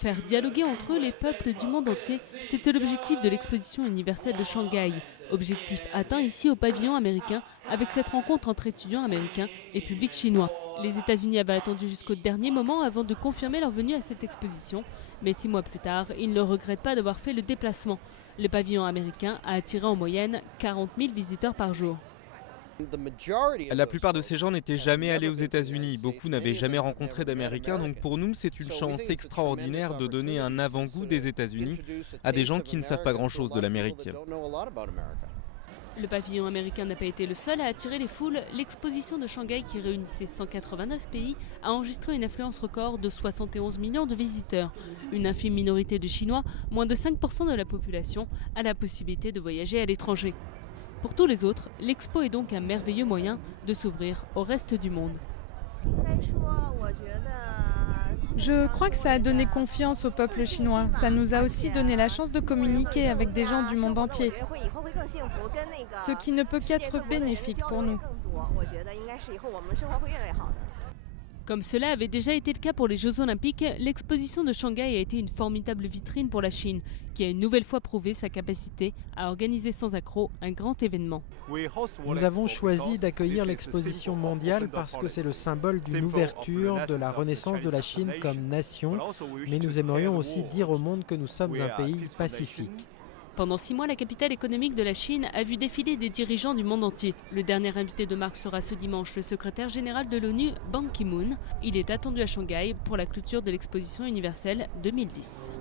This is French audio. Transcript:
Faire dialoguer entre eux les peuples du monde entier, c'était l'objectif de l'exposition universelle de Shanghai. Objectif atteint ici au pavillon américain avec cette rencontre entre étudiants américains et public chinois. Les États-Unis avaient attendu jusqu'au dernier moment avant de confirmer leur venue à cette exposition. Mais 6 mois plus tard, ils ne regrettent pas d'avoir fait le déplacement. Le pavillon américain a attiré en moyenne 40 000 visiteurs par jour. La plupart de ces gens n'étaient jamais allés aux États-Unis. Beaucoup n'avaient jamais rencontré d'Américains. Donc pour nous, c'est une chance extraordinaire de donner un avant-goût des États-Unis à des gens qui ne savent pas grand-chose de l'Amérique. Le pavillon américain n'a pas été le seul à attirer les foules. L'exposition de Shanghai, qui réunissait 189 pays, a enregistré une affluence record de 71 millions de visiteurs. Une infime minorité de Chinois, moins de 5% de la population, a la possibilité de voyager à l'étranger. Pour tous les autres, l'expo est donc un merveilleux moyen de s'ouvrir au reste du monde. Je crois que ça a donné confiance au peuple chinois. Ça nous a aussi donné la chance de communiquer avec des gens du monde entier, ce qui ne peut qu'être bénéfique pour nous. Comme cela avait déjà été le cas pour les Jeux Olympiques, l'exposition de Shanghai a été une formidable vitrine pour la Chine, qui a une nouvelle fois prouvé sa capacité à organiser sans accroc un grand événement. Nous avons choisi d'accueillir l'exposition mondiale parce que c'est le symbole d'une ouverture, de la renaissance de la Chine comme nation, mais nous aimerions aussi dire au monde que nous sommes un pays pacifique. Pendant 6 mois, la capitale économique de la Chine a vu défiler des dirigeants du monde entier. Le dernier invité de marque sera ce dimanche le secrétaire général de l'ONU, Ban Ki-moon. Il est attendu à Shanghai pour la clôture de l'exposition universelle 2010.